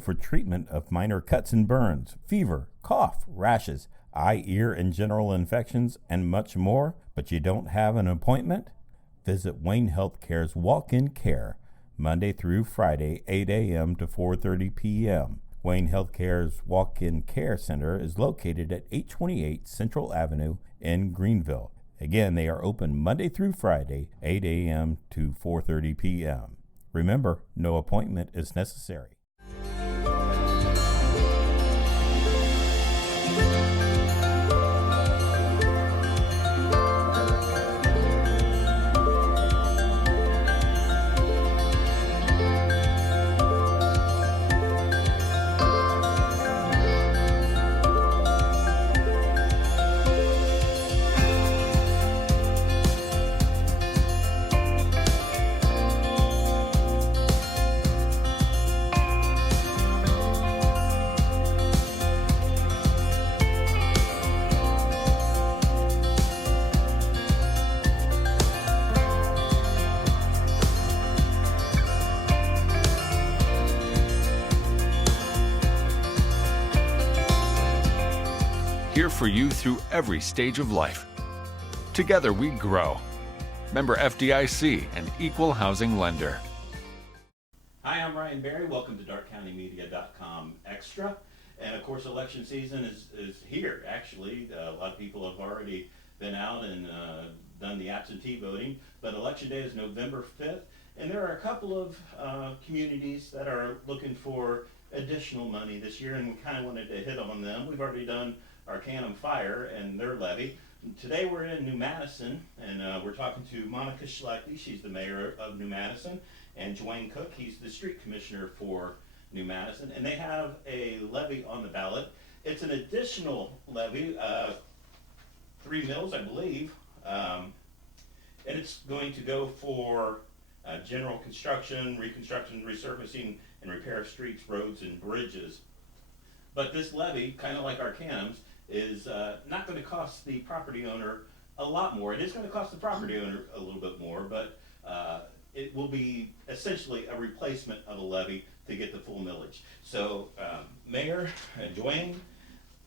for treatment of minor cuts and burns, fever, cough, rashes, eye, ear, and general infections, and much more, but you don't have an appointment? Visit Wayne Healthcare's Walk-In Care, Monday through Friday, 8 a.m. to 4:30 p.m. Wayne Healthcare's Walk-In Care Center is located at 828 Central Avenue in Greenville. Again, they are open Monday through Friday, 8 a.m. to 4:30 p.m. Remember, no appointment is necessary. Here for you through every stage of life. Together we grow. Member FDIC, an equal housing lender. Hi, I'm Ryan Berry. Welcome to DarkCountyMedia.com Extra. And of course, election season is here, actually. A lot of people have already been out and done the absentee voting. But Election Day is November 5th. And there are a couple of communities that are looking for additional money this year, and we kind of wanted to hit on them. We've already done Arcanum Fire and their levy. Today we're in New Madison, and we're talking to Monyca Schlechty. She's the mayor of New Madison, and Duane Cook, he's the street commissioner for New Madison, and they have a levy on the ballot. It's an additional levy, 3 mills, I believe, and it's going to go for general construction, reconstruction, resurfacing, and repair of streets, roads, and bridges. But this levy, kind of like Arcanum's, is not going to cost the property owner a lot more. It is going to cost the property owner a little bit more, but it will be essentially a replacement of a levy to get the full millage. So, Mayor Duane,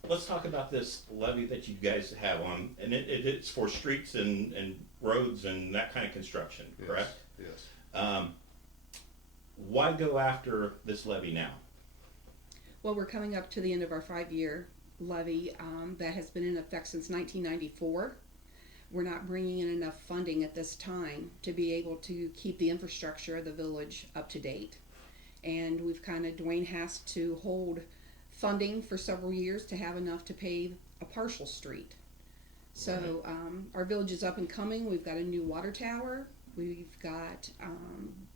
let's talk about this levy that you guys have on, and it's for streets and roads and that kind of construction, correct? Yes. Why go after this levy now? Well, we're coming up to the end of our 5-year levy that has been in effect since 1994. We're not bringing in enough funding at this time to be able to keep the infrastructure of the village up to date. And Duane has to hold funding for several years to have enough to pave a partial street. So our village is up and coming. We've got a new water tower. We've got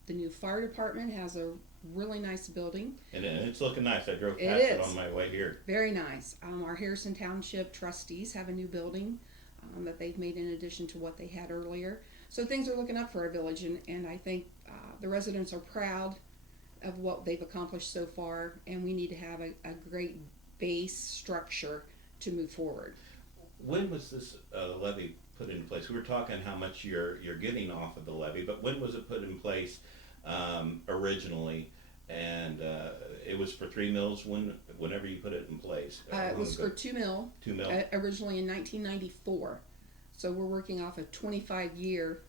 the new fire department has a really nice building. And it's looking nice. I drove past it on my way here. Very nice. Our Harrison Township trustees have a new building that they've made in addition to what they had earlier. So things are looking up for our village, and I think the residents are proud of what they've accomplished so far, and we need to have a great base structure to move forward. When was this levy put into place? We were talking how much you're getting off of the levy, but when was it put in place originally? And it was for 3 mills whenever you put it in place. It was for 2 mil. 2 mil. Originally in 1994. So we're working off a 25-year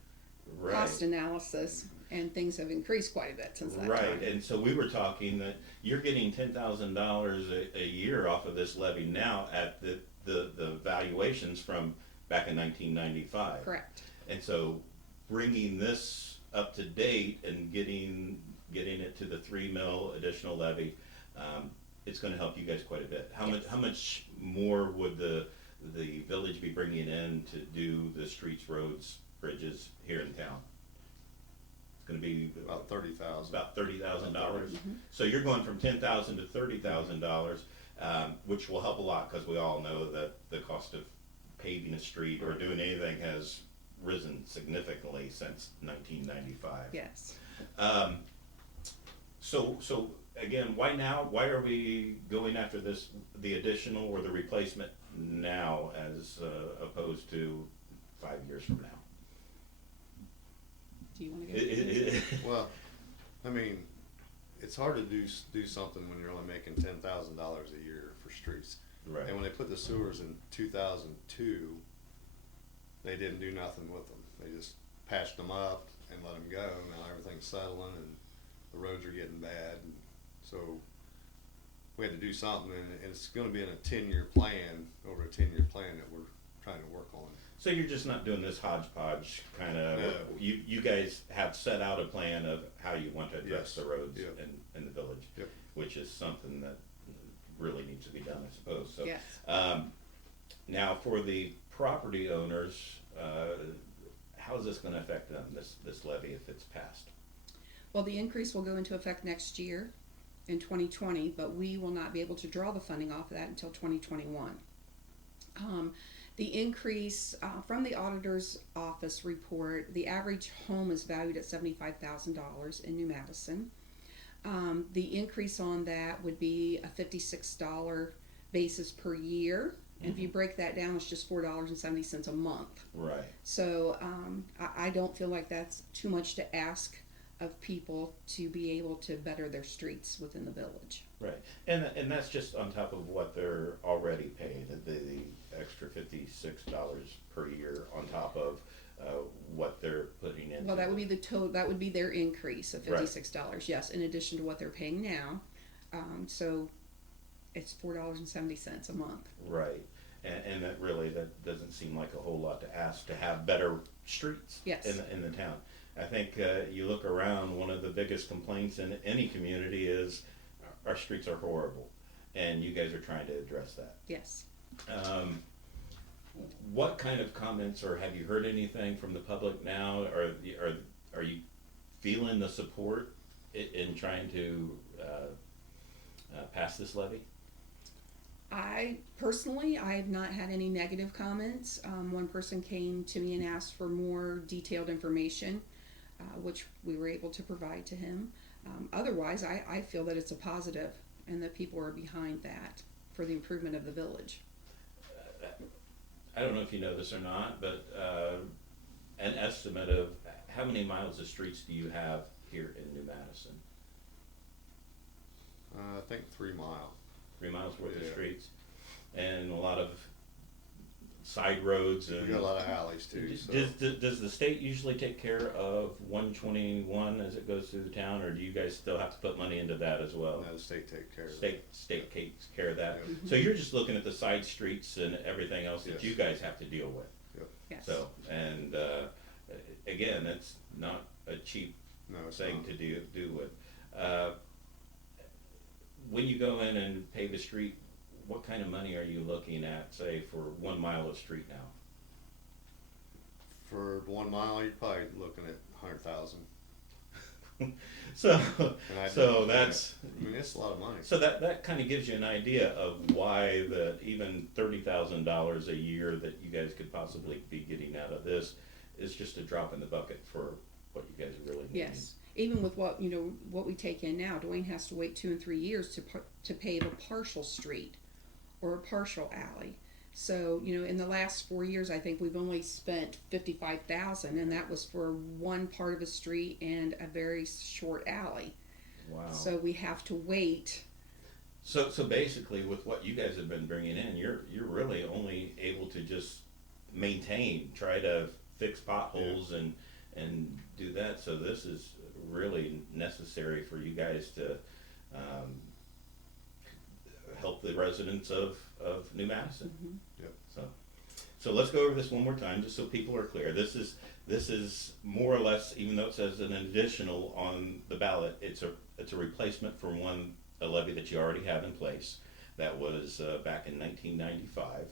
cost analysis, and things have increased quite a bit since that time. Right, and so we were talking that you're getting $10,000 a year off of this levy now at the valuations from back in 1995. Correct. And so bringing this up to date and getting it to the 3 mil additional levy, it's going to help you guys quite a bit. How much more would the village be bringing in to do the streets, roads, bridges here in town? It's going to be About $30,000. About $30,000. So you're going from $10,000 to $30,000, which will help a lot because we all know that the cost of paving a street or doing anything has risen significantly since 1995. Yes. So again, why now? Why are we going after the additional or the replacement now as opposed to 5 years from now? Do you want to go? Well, I mean, it's hard to do something when you're only making $10,000 a year for streets. Right. And when they put the sewers in 2002, they didn't do nothing with them. They just patched them up and let them go. Now everything's settling and the roads are getting bad. And so we had to do something, and it's going to be in a 10-year plan, over a 10-year plan that we're trying to work on. So you're just not doing this hodgepodge kind of, No. you guys have set out a plan of how you want to address Yes. the roads Yep. in the village, Yep. which is something that really needs to be done, I suppose. So, Yes. now for the property owners, how is this going to affect them, this levy, if it's passed? Well, the increase will go into effect next year in 2020, but we will not be able to draw the funding off of that until 2021. The increase from the auditor's office report, the average home is valued at $75,000 in New Madison. The increase on that would be a $56 basis per year. And if you break that down, it's just $4.70 a month. Right. So I don't feel like that's too much to ask of people to be able to better their streets within the village. Right, and that's just on top of what they're already paid, the extra $56 per year on top of what they're putting in. Well, that would be the total. That would be their increase of Right. $56. Yes, in addition to what they're paying now. So it's $4.70 a month. Right, and that really, that doesn't seem like a whole lot to ask to have better streets Yes. in the town. I think you look around, one of the biggest complaints in any community is our streets are horrible, and you guys are trying to address that. Yes. What kind of comments, or have you heard anything from the public now? Are you feeling the support in trying to pass this levy? I have not had any negative comments. One person came to me and asked for more detailed information, which we were able to provide to him. Otherwise, I feel that it's a positive and that people are behind that for the improvement of the village. I don't know if you know this or not, but an estimate of how many miles of streets do you have here in New Madison? I think 3 mile. 3 miles worth of Yeah. streets, and a lot of side roads, and We got a lot of alleys too. So. does the state usually take care of 121 as it goes through the town, or do you guys still have to put money into that as well? No, the state take care of State takes care of that. Yep. So you're just looking at the side streets and everything else that Yes. you guys have to deal with. Yep. Yes. So, and again, it's not a cheap No, it's thing not. to do with. When you go in and pave a street, what kind of money are you looking at, say, for 1 mile of street now? For 1 mile, you're probably looking at 100,000. So, And so that's, I mean, it's a lot of money. so that kind of gives you an idea of why that even $30,000 a year that you guys could possibly be getting out of this is just a drop in the bucket for what you guys really need. Yes. Even with what we take in now, Duane has to wait 2 and 3 years to pave a partial street or a partial alley. So in the last 4 years, I think we've only spent $55,000, and that was for one part of a street and a very short alley. Wow. So we have to wait. So basically, with what you guys have been bringing in, you're really only able to just maintain, try to fix potholes and do that. So this is really necessary for you guys to help the residents of New Madison. Mm-hmm. Yep. So let's go over this one more time, just so people are clear. This is more or less, even though it says an additional on the ballot, it's a replacement for a levy that you already have in place. That was back in 1995.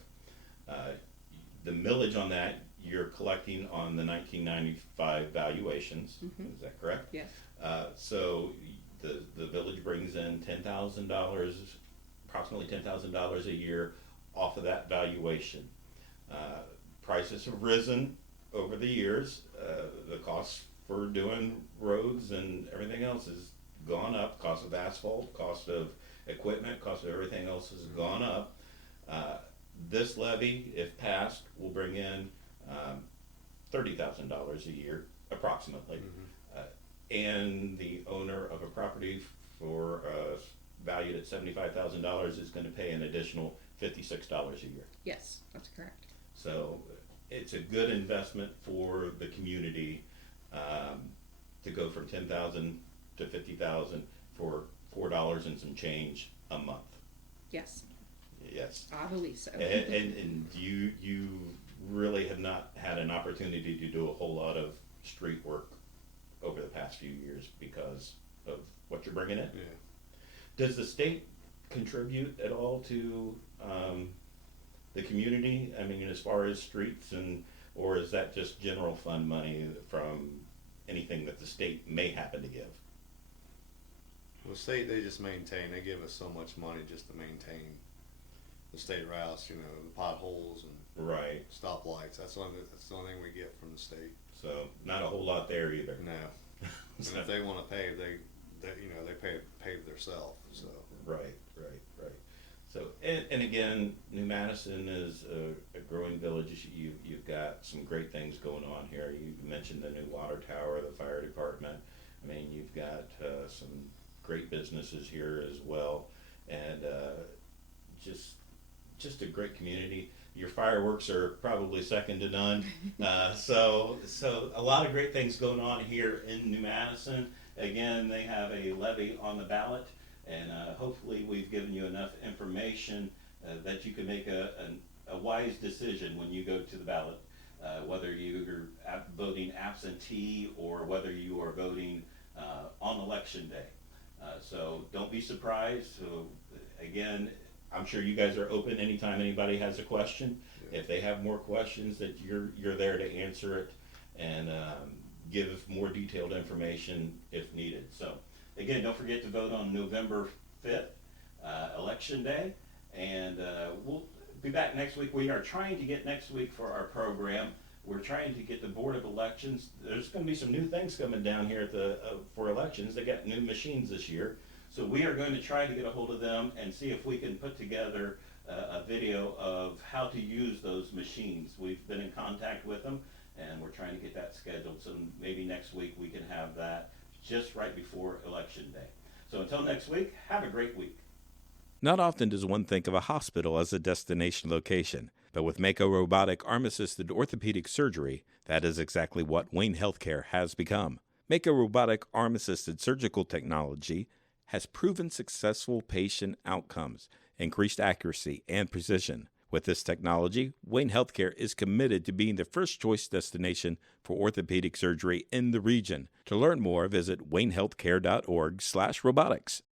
The millage on that you're collecting on the 1995 valuations. Mhm. Is that correct? Yes. So the village brings in $10,000, approximately $10,000 a year off of that valuation. Prices have risen over the years. The cost for doing roads and everything else has gone up. Cost of asphalt, cost of equipment, cost of everything else has gone up. This levy, if passed, will bring in $30,000 a year, approximately. Mhm. And the owner of a property for valued at $75,000 is going to pay an additional $56 a year. Yes, that's correct. So it's a good investment for the community to go from $10,000 to $50,000 for $4 and some change a month. Yes, Yes. I believe so. And you really have not had an opportunity to do a whole lot of street work over the past few years because of what you're bringing in. Yeah. Does the state contribute at all to the community? I mean, as far as streets or is that just general fund money from anything that the state may happen to give? Well, the state, they just maintain, they give us so much money just to maintain the state routes, you know, the potholes and Right. stoplights. That's the only thing we get from the state. So not a whole lot there either. No. And if they want to pave, they pave themselves. So. Right. So, and again, New Madison is a growing village. You've got some great things going on here. You mentioned the new water tower, the fire department. I mean, you've got some great businesses here as well, and just a great community. Your fireworks are probably second to none. So a lot of great things going on here in New Madison. Again, they have a levy on the ballot, and hopefully we've given you enough information that you can make a wise decision when you go to the ballot, whether you're voting absentee or whether you are voting on election day. So don't be surprised. So again, I'm sure you guys are open anytime anybody has a question. Yeah. If they have more questions, that you're there to answer it and give more detailed information if needed. So again, don't forget to vote on November 5th, election day, and we'll be back next week. We are trying to get next week for our program. We're trying to get the Board of Elections. There's going to be some new things coming down here at for elections. They got new machines this year. So we are going to try to get a hold of them and see if we can put together a video of how to use those machines. We've been in contact with them, and we're trying to get that scheduled. So maybe next week we can have that just right before Election Day. So until next week, have a great week. Not often does one think of a hospital as a destination location, but with Monyca robotic arm-assisted orthopedic surgery, that is exactly what Wayne Healthcare has become. Monyca robotic arm-assisted surgical technology has proven successful patient outcomes, increased accuracy, and precision. With this technology, Wayne Healthcare is committed to being the first choice destination for orthopedic surgery in the region. To learn more, visit waynehealthcare.org/robotics.